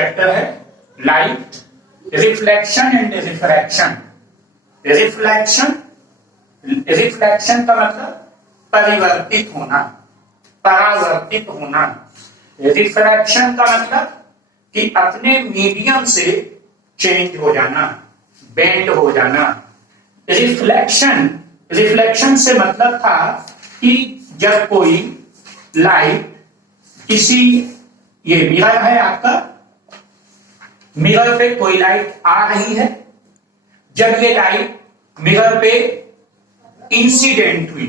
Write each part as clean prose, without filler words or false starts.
Chapter है light, reflection and refraction. Reflection, reflection का मतलब परिवर्तित होना, परावर्तित होना। रिफ्रैक्शन का मतलब कि अपने मीडियम से चेंज हो जाना, बेंड हो जाना। रिफ्लेक्शन, रिफ्लेक्शन से मतलब था कि जब कोई लाइट किसी, ये मिरर है आपका, मिरर पे कोई लाइट आ रही है, जब ये लाइट मिरर पे इंसिडेंट हुई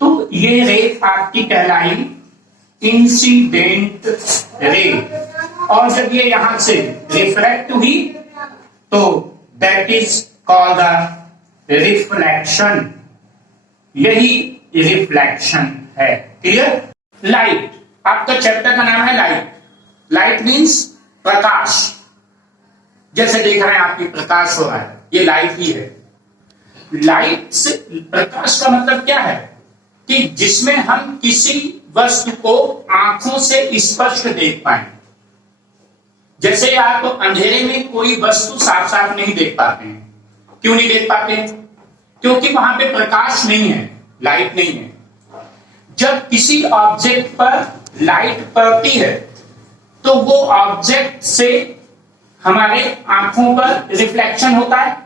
तो ये रे आपकी कहलाई इंसिडेंट रे, और जब ये यहां से रिफ्लेक्ट हुई तो that is called the reflection. यही रिफ्लेक्शन है। क्लियर? लाइट, आपका चैप्टर का नाम है लाइट। लाइट मीन्स प्रकाश। जैसे देख रहे हैं आपकी प्रकाश हो रहा है, ये लाइट ही है। लाइट से, प्रकाश का मतलब क्या है कि जिसमें हम किसी वस्तु को आंखों से स्पष्ट देख पाए। जैसे आप अंधेरे में कोई वस्तु साफ साफ नहीं देख पाते हैं। क्यों नहीं देख पाते? क्योंकि वहां पे प्रकाश नहीं है, लाइट नहीं है। जब किसी ऑब्जेक्ट पर लाइट पड़ती है तो वो ऑब्जेक्ट से हमारे आंखों पर रिफ्लेक्शन होता है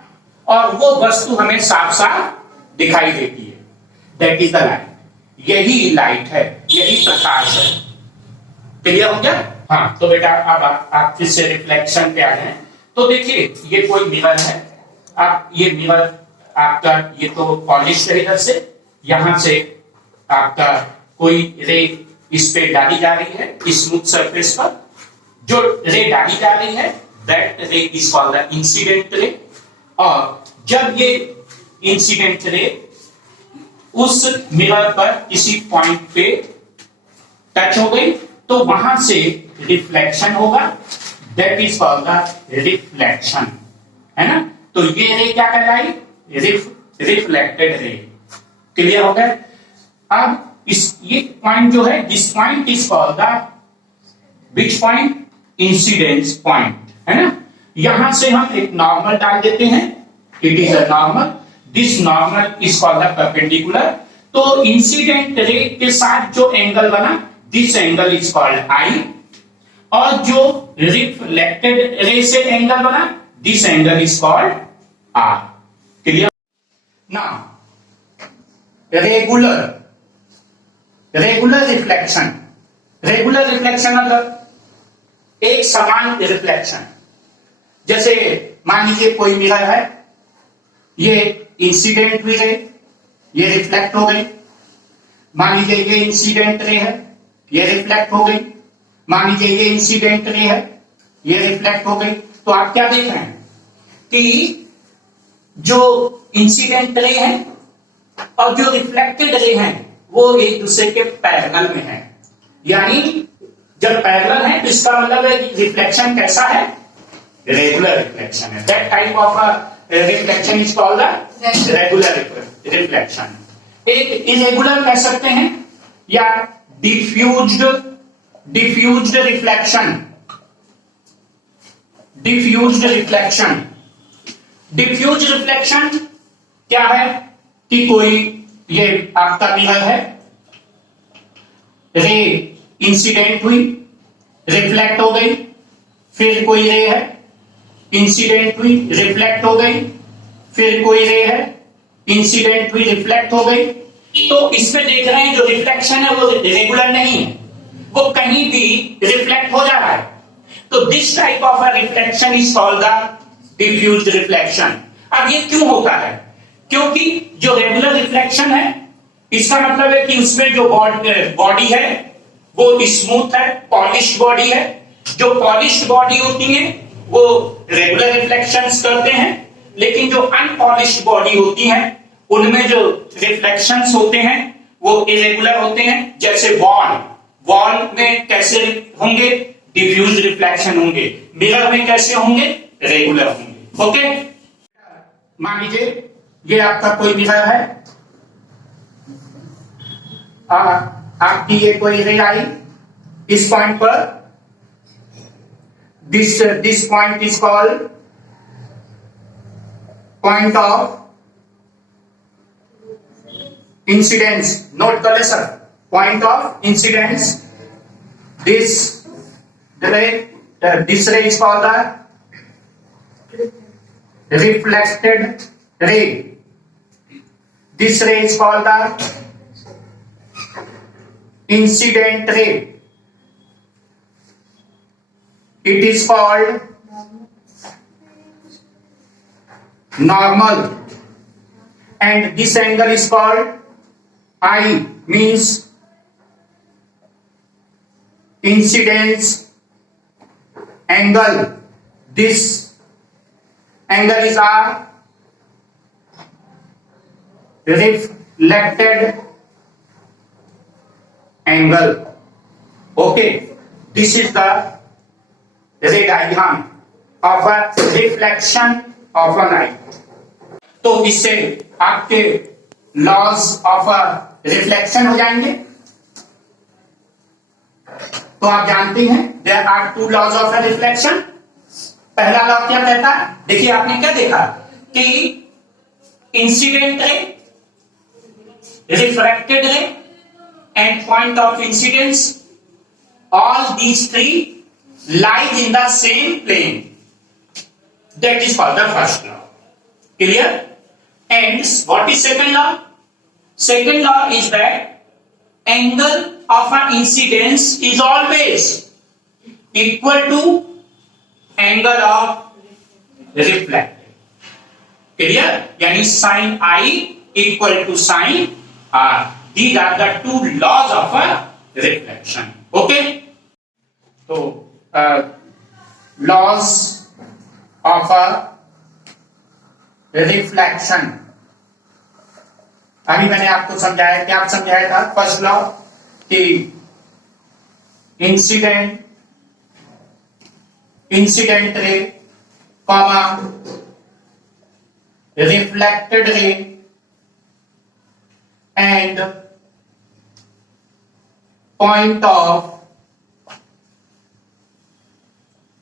और वो वस्तु हमें साफ साफ दिखाई देती है। That is the light. यही लाइट है, यही प्रकाश है। क्लियर हो गया? हाँ, तो बेटा अब आप फिर से रिफ्लेक्शन पे आ जाए। तो देखिए, ये कोई मिरर है, आप ये मिरर आपका, ये तो पॉलिश है, इधर से यहां से आपका कोई रे इस पे डाली जा रही है स्मूथ सरफेस पर। जो रे डाली जा रही है दैट रे is called the incident ray. और जब ये इंसिडेंट रे उस मिरर पर किसी पॉइंट पे टच हो गई तो वहां से रिफ्लेक्शन होगा, that is called the reflection, है ना। तो ये रे क्या कहलाई? Reflected ray. क्लियर हो गया? अब इस ये पॉइंट जो है, this point is called the which point? Incidence point, है ना। यहां से हम एक नॉर्मल डाल देते हैं, it is a normal, this normal is called the perpendicular. तो इंसिडेंट रे के साथ जो एंगल बना, this angle is called I, और जो रिफ्लेक्टेड रे से एंगल बना, this angle is called R. Clear? Now regular, regular reflection. Regular reflection मतलब एक समान रिफ्लेक्शन। जैसे मान लीजिए कोई मिरर है, ये इंसिडेंट हुई रे, ये रिफ्लेक्ट हो गई। मान लीजिए ये इंसिडेंट रे है, ये रिफ्लेक्ट हो गई। मान लीजिए ये इंसिडेंट रे है, ये रिफ्लेक्ट हो गई। तो आप क्या देख रहे हैं कि जो इंसिडेंट रे है और जो रिफ्लेक्टेड रे है वो एक दूसरे के पैरेलल में है। यानी जब पैरेलल है तो इसका मतलब है कि रिफ्लेक्शन कैसा है? रेगुलर रिफ्लेक्शन है। That type of reflection is called the regular reflection. एक इरेगुलर कह सकते हैं या diffused, diffused reflection. Diffused reflection, diffuse reflection क्या है कि कोई, ये आपका मिरर है, रे इंसिडेंट हुई, रिफ्लेक्ट हो गई, फिर कोई रे है, इंसिडेंट हुई, रिफ्लेक्ट हो गई, फिर कोई रे है, इंसिडेंट हुई, रिफ्लेक्ट हो गई। तो इसमें देख रहे हैं जो रिफ्लेक्शन है वो रेगुलर नहीं है, वो कहीं भी रिफ्लेक्ट हो जा रहा है। तो this type of a reflection is called the diffused reflection. अब ये क्यों होता है? क्योंकि जो रेगुलर रिफ्लेक्शन है इसका मतलब है कि उसमें जो बॉडी है वो स्मूथ है, पॉलिश्ड बॉडी है। जो पॉलिश्ड बॉडी होती है वो रेगुलर रिफ्लेक्शंस करते हैं, लेकिन जो अनपॉलिश्ड बॉडी होती है उनमें जो रिफ्लेक्शंस होते हैं वो इरेगुलर होते हैं। जैसे वॉल, वॉल में कैसे होंगे? डिफ्यूज रिफ्लेक्शन होंगे। मिरर में कैसे होंगे? रेगुलर होंगे। ओके, मान लीजिए ये आपका कोई मिरर है, आपकी ये कोई रे आई, इस पॉइंट पर this point is called point of incidence. Note कर ले sir, point of incidence. This ray is called the reflected ray. This ray is called the incident ray. It is called normal, and this angle is called I, means incidence angle. This angle is a reflected angle. Okay, this is the ray diagram of a reflection of a light. तो इससे आपके laws of a reflection हो जाएंगे। तो आप जानते हैं there are two laws of a reflection. पहला लॉ क्या कहता है, देखिए आपने क्या देखा कि incident ray, refracted ray and point of incidence, all these three lies in the same plane. That is called the first law. Clear? And what is second law? Second law is that angle of an incidence is always equal to angle of reflected. Clear? Yani sin I equal to sin R. These are the two laws of a reflection. Okay? So, laws of a reflection. अभी मैंने आपको समझाया, क्या समझाया था? First law कि incident ray comma reflected ray and point of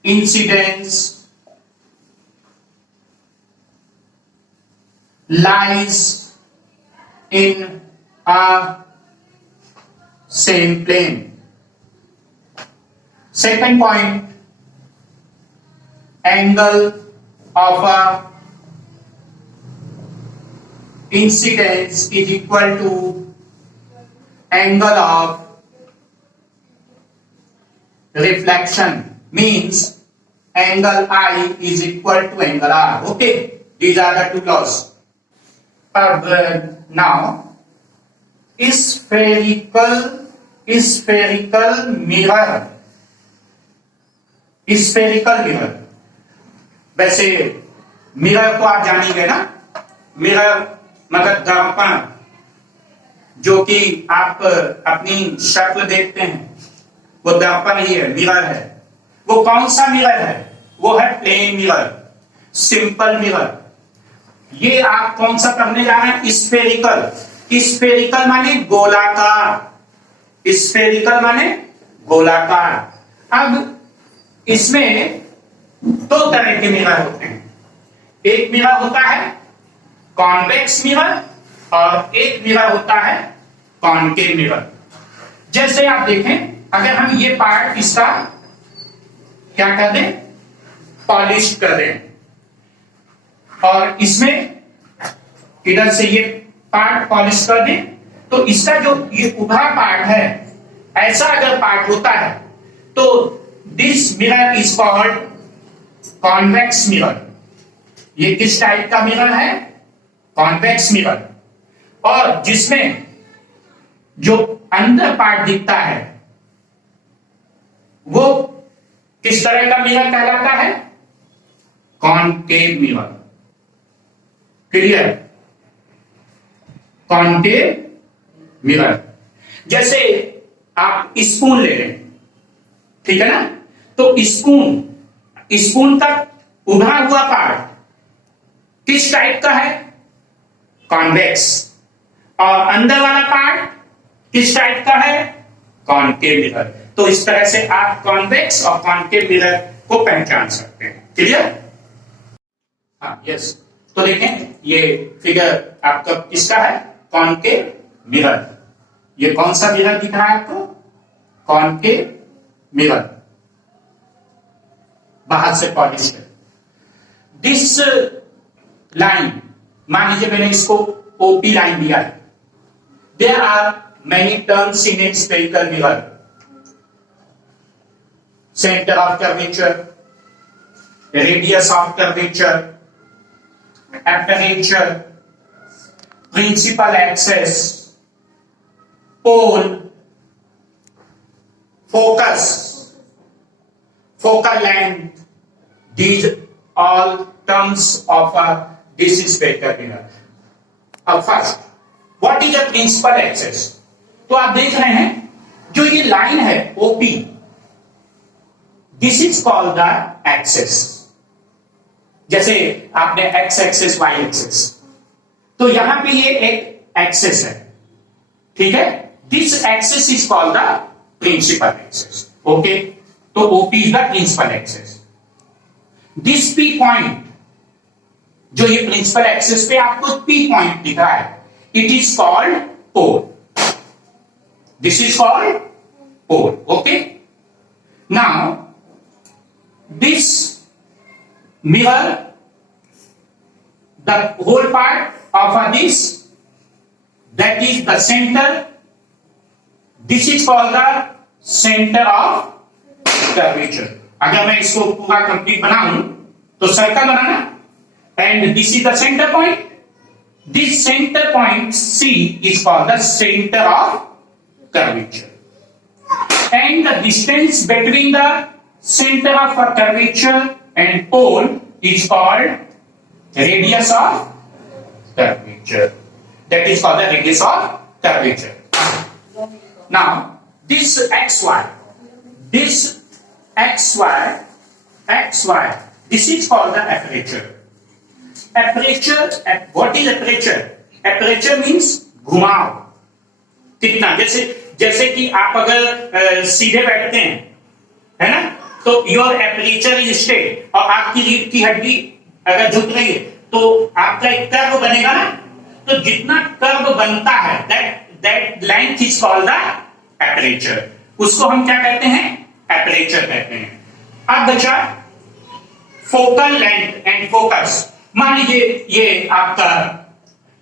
incidence lies in a same plane. Second point, angle of a incidence is equal to angle of reflection, means angle I is equal to angle R. Okay, these are the two laws. Now spherical mirror. वैसे mirror को आप जानेंगे ना, mirror मतलब दर्पण, जो कि आप अपनी शक्ल देखते हैं, वो दर्पण ही है, मिरर है। वो कौन सा मिरर है? वो है प्लेन मिरर, सिंपल मिरर। ये आप कौन सा पढ़ने जा रहे हैं? स्फेरिकल। स्फेरिकल माने गोलाकार। स्फेरिकल माने गोलाकार। अब इसमें दो तरह के मिरर होते हैं। एक मिरर होता है कॉन्वेक्स मिरर और एक मिरर होता है कॉनकेव मिरर। जैसे आप देखें, अगर हम ये पार्ट इसका क्या कर दें, पॉलिश कर दें, और इसमें इधर से ये पार्ट पॉलिश कर दें, तो इसका जो ये उभरा पार्ट है, ऐसा अगर पार्ट होता है, तो this mirror is called convex mirror. ये किस टाइप का मिरर है? Convex mirror. और जिसमें जो अंदर पार्ट दिखता है वो किस तरह का मिरर कहलाता है? Concave mirror. Clear? Concave mirror. जैसे आप स्पून ले लें, ठीक है ना? तो स्पून का उभरा हुआ पार्ट किस टाइप का है? कॉन्वेक्स। और अंदर वाला पार्ट किस टाइप का है? Concave mirror. तो इस तरह से आप कॉन्वेक्स और कॉनकेव मिरर को पहचान सकते हैं। क्लियर? हाँ, यस। तो देखें, ये फिगर आपका किसका है? Concave mirror. ये कौन सा मिरर दिख रहा है आपको? कॉनकेव मिरर, बाहर से पॉलिश है। दिस लाइन, मान लीजिए मैंने इसको ओपी लाइन दिया है। There are many turns in a spherical mirror. Centre of curvature, radius of curvature, aperture, principal axis, pole, focus, focal length, these all terms of this spherical mirror. अब first, what is the principal axis? तो आप देख रहे हैं जो ये line है OP, this is called the axis. जैसे आपने एक्स एक्सिस वाई एक्सिस, तो यहां पे ये एक एक्सिस है, ठीक है? This axis is called the principal axis. Okay, तो OP is the principal axis. This P point, जो ये प्रिंसिपल एक्सिस पे आपको पी पॉइंट दिख रहा है, it is called pole. This is called pole. Okay, now this mirror, the whole part of this, that is the center. This is called the center of curvature. अगर मैं इसको पूरा complete बनाऊं तो circle banana, and this is the center point. This center point C is called the center of curvature, and the distance between the center of curvature and pole is called radius of curvature. That is called the radius of curvature. Now, this xy, this is called the aperture. Aperture, what is aperture? Aperture means घुमाव कितना, जैसे कि आप अगर सीधे बैठते हैं, है ना, तो योर एपरेचर इज स्ट्रेट, और आपकी रीढ़ की हड्डी अगर झुक रही है तो आपका एक कर्व बनेगा ना, तो जितना कर्व बनता है that length is called the aperture. उसको हम क्या कहते हैं? एपरेचर कहते हैं। अब बचा फोकल लेंथ एंड फोकस। मान लीजिए ये आपका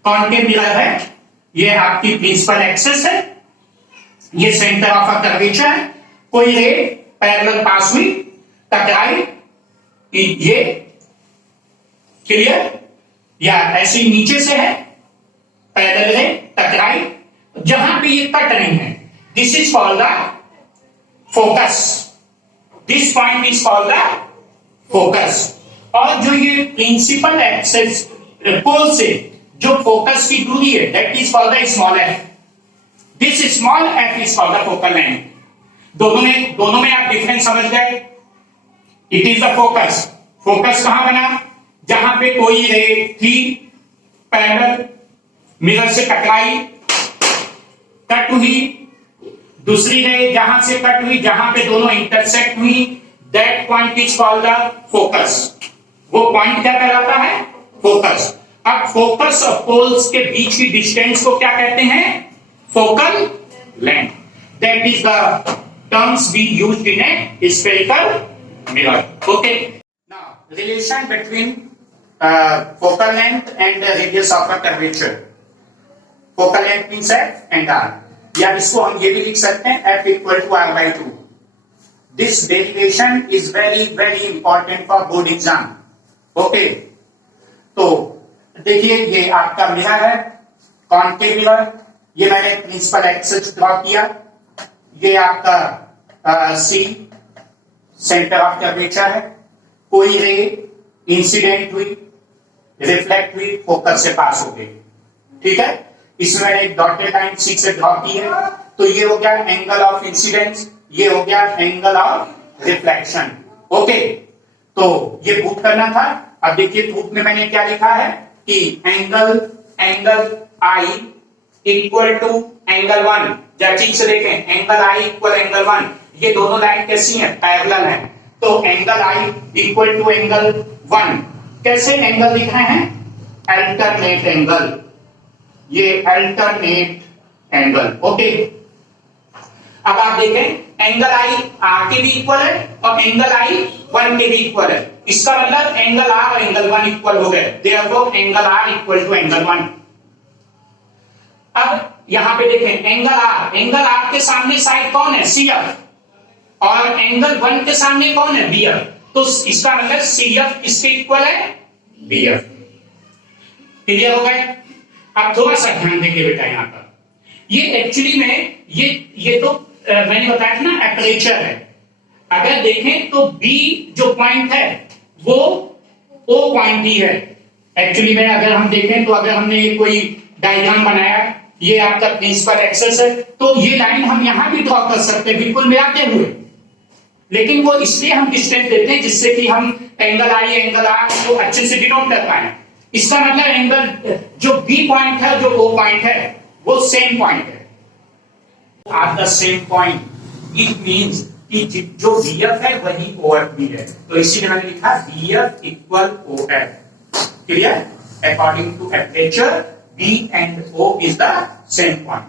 कॉनकेव मिरर है, ये आपकी प्रिंसिपल एक्सिस है, ये सेंटर ऑफ कर्वेचर है, कोई रे पैरेलल पास हुई, टकराई, ये क्लियर, या ऐसी नीचे से है, पैरेलल है, टकराई, जहां पे ये कट नहीं है, this is called the focus. This point is called the focus. और जो ये प्रिंसिपल एक्सिस पोल से जो फोकस की दूरी है, that is called the small F. This small F is called the focal length. दोनों में आप डिफरेंस समझ गए। It is the focus. Focus कहां बना? जहां पे कोई रे थी, पैरेलल मिरर से टकराई, कट हुई, दूसरी रे जहां से कट हुई, जहां पे दोनों इंटरसेक्ट हुई, that point is called the focus. वो पॉइंट क्या कहलाता है? फोकस। अब फोकस और पोल्स के बीच की डिस्टेंस को क्या कहते हैं? Focal length. That is the terms we used in a spherical mirror. Okay. Now, relation between focal length and the radius of a curvature. Focal length means f and r. या इसको हम ये भी लिख सकते हैं f equal to r by 2. This derivation is very very important for board exam. Okay. तो देखिए ये आपका मिरर है, कॉनकेव मिरर, ये मैंने प्रिंसिपल एक्सिस ड्रॉ किया, ये आपका सी सेंटर ऑफ कर्वेचर है, कोई रे इंसिडेंट हुई, रिफ्लेक्ट हुई, फोकस से पास हो गई, ठीक है। इसमें मैंने एक डॉटेड लाइन सी से ड्रॉ की है, तो ये हो गया एंगल ऑफ इंसिडेंस, ये हो गया एंगल ऑफ रिफ्लेक्शन। ओके, तो ये प्रूफ करना था। अब देखिए प्रूफ में मैंने क्या लिखा है कि angle I equal to angle 1। जब ठीक से देखें, एंगल आई इक्वल एंगल 1, ये दोनों लाइन कैसी हैं? पैरेलल हैं। तो angle I equal to angle 1। कैसे एंगल लिख रहे हैं? अल्टरनेट एंगल, ये अल्टरनेट एंगल। ओके, अब आप देखें एंगल आई आर के भी इक्वल है और एंगल आई 1 के भी इक्वल है। इसका मतलब एंगल आर और एंगल 1 इक्वल हो गए, therefore angle R equal to angle 1। अब यहां पे देखें एंगल आर के सामने साइड कौन है? सीएफ, और एंगल 1 के सामने कौन है? बीएफ। तो इसका मतलब सीएफ किसके इक्वल है? बीएफ। क्लियर हो गए? अब थोड़ा सा ध्यान देंगे बेटा यहां पर, ये एक्चुअली में ये तो मैंने बताया था ना एपरेचर है। अगर देखें तो बी जो पॉइंट है वो ओ पॉइंट ही है। एक्चुअली में अगर हम देखें तो अगर हमने ये कोई डायग्राम बनाया, ये आपका प्रिंसिपल एक्सेस है, तो ये लाइन हम यहां भी ड्रॉ कर सकते हैं बिल्कुल मिलाते हुए, लेकिन वो इसलिए हम डिस्टेंस देते हैं जिससे कि हम एंगल आई एंगल आर को अच्छे से डिनोट कर पाए। इसका मतलब एंगल जो बी पॉइंट है जो ओ पॉइंट है वो सेम पॉइंट है, at the same point, it means कि जो BF है वही OF भी है। तो इसीलिए मैंने लिखा BF equal OF। Clear? According to aperture B and O is the same point।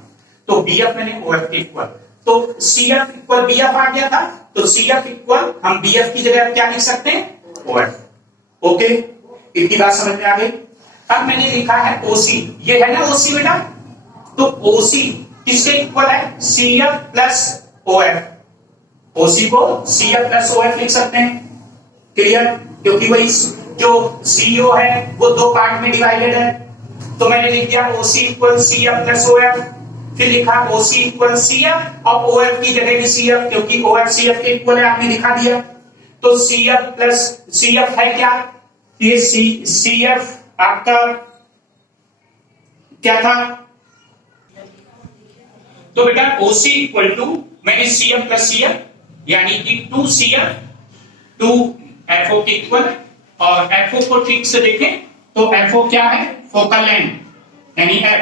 तो BF मैंने OF के इक्वल, तो CF इक्वल BF आ गया था, तो CF इक्वल हम BF की जगह क्या लिख सकते हैं? OF। ओके, इतनी बात समझ में आ गई। अब मैंने लिखा है OC, ये है ना OC बेटा, तो OC किसके इक्वल है? CF plus OF। OC को CF प्लस OF लिख सकते हैं। क्लियर? क्योंकि वही जो CO है वो दो पार्ट में डिवाइडेड है, तो मैंने लिख दिया OC equal CF plus OF। फिर लिखा OC इक्वल CF और OF की जगह भी CF, क्योंकि OF CF के इक्वल है, आपने दिखा दिया। तो CF प्लस CF है क्या? ये CF आपका क्या था? तो बेटा OC इक्वल टू मैंने CF प्लस CF यानी कि 2CF 2 FO के इक्वल, और FO को ठीक से देखें तो FO क्या है? फोकल लेंथ यानी F,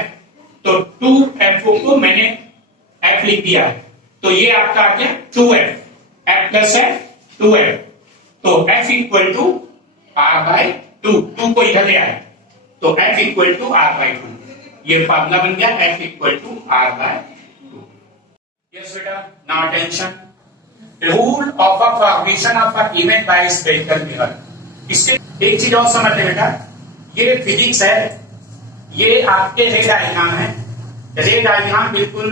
तो 2FO को मैंने F लिख दिया है, तो ये आपका आ गया 2F, F plus F 2F, तो F equal to R by 2 को इधर ले आया, तो F equal to R by 2, ये फार्मूला बन गया F equal to R by 2। Yes बेटा, now attention, rule of a formation of an image by spherical mirror। इससे एक चीज और समझ ले बेटा, ये फिजिक्स है, ये आपके रे डायग्राम है। रे डायग्राम बिल्कुल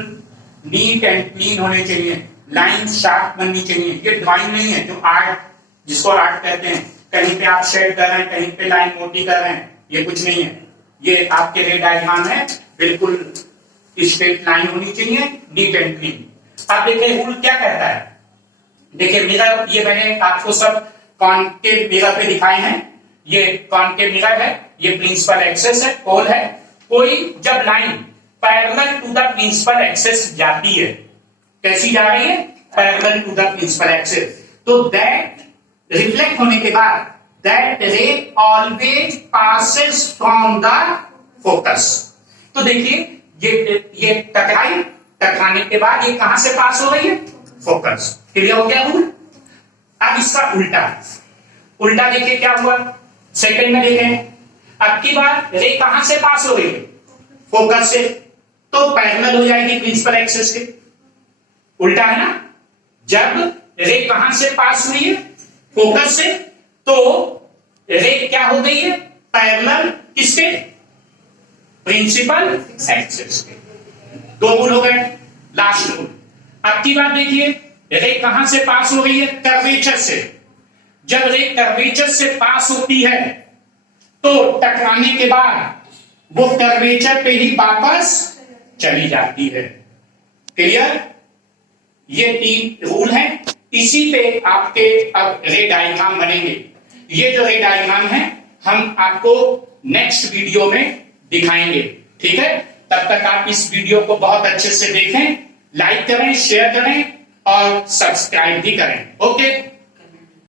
नीट एंड क्लीन होने चाहिए, लाइन शार्प बननी चाहिए। ये ड्राइंग नहीं है जो आर्ट, जिसको आर्ट कहते हैं, कहीं पे आप शेड कर रहे हैं, कहीं पे लाइन मोटी कर रहे हैं, ये कुछ नहीं है। ये आपके रे डायग्राम है, बिल्कुल स्ट्रेट लाइन होनी चाहिए, नीट एंड क्लीन। अब देखिए रूल क्या कहता है, देखिए मिरर, ये मैंने आपको सब कॉनकेव मिरर पे दिखाए हैं। ये कॉनकेव मिरर है, ये प्रिंसिपल एक्सेस है, पोल है। कोई जब line parallel to the principal axis जाती है, कैसी जा रही है? Parallel to the principal axis, तो दैट रिफ्लेक्ट होने के बाद that ray always passes from the focus. तो देखिए ये टकराने के बाद ये कहां से पास हो रही है? फोकस। क्लियर हो गया रूल? अब इसका उल्टा देखिए क्या हुआ, सेकंड में देखें। अब की बार रे कहां से पास हो रही है? फोकस से, तो पैरेलल हो जाएगी प्रिंसिपल एक्सेस के। उल्टा है ना, जब रे कहां से पास हुई है? फोकस से, तो रे क्या हो गई है? पैरेलल किसके? प्रिंसिपल एक्सेस के। दो रूल हो गए, लास्ट रूल। अब की बात देखिए, रे कहां से पास हो रही है? कर्वेचर से। जब रे कर्वेचर से पास होती है तो टकराने के बाद वो कर्वेचर पे ही वापस चली जाती है। क्लियर? ये 3 रूल हैं, इसी पे आपके अब रे डायग्राम बनेंगे। ये जो रे डायग्राम है हम आपको नेक्स्ट वीडियो में दिखाएंगे, ठीक है? तब तक आप इस वीडियो को बहुत अच्छे से देखें, लाइक करें, शेयर करें और सब्सक्राइब भी करें। ओके।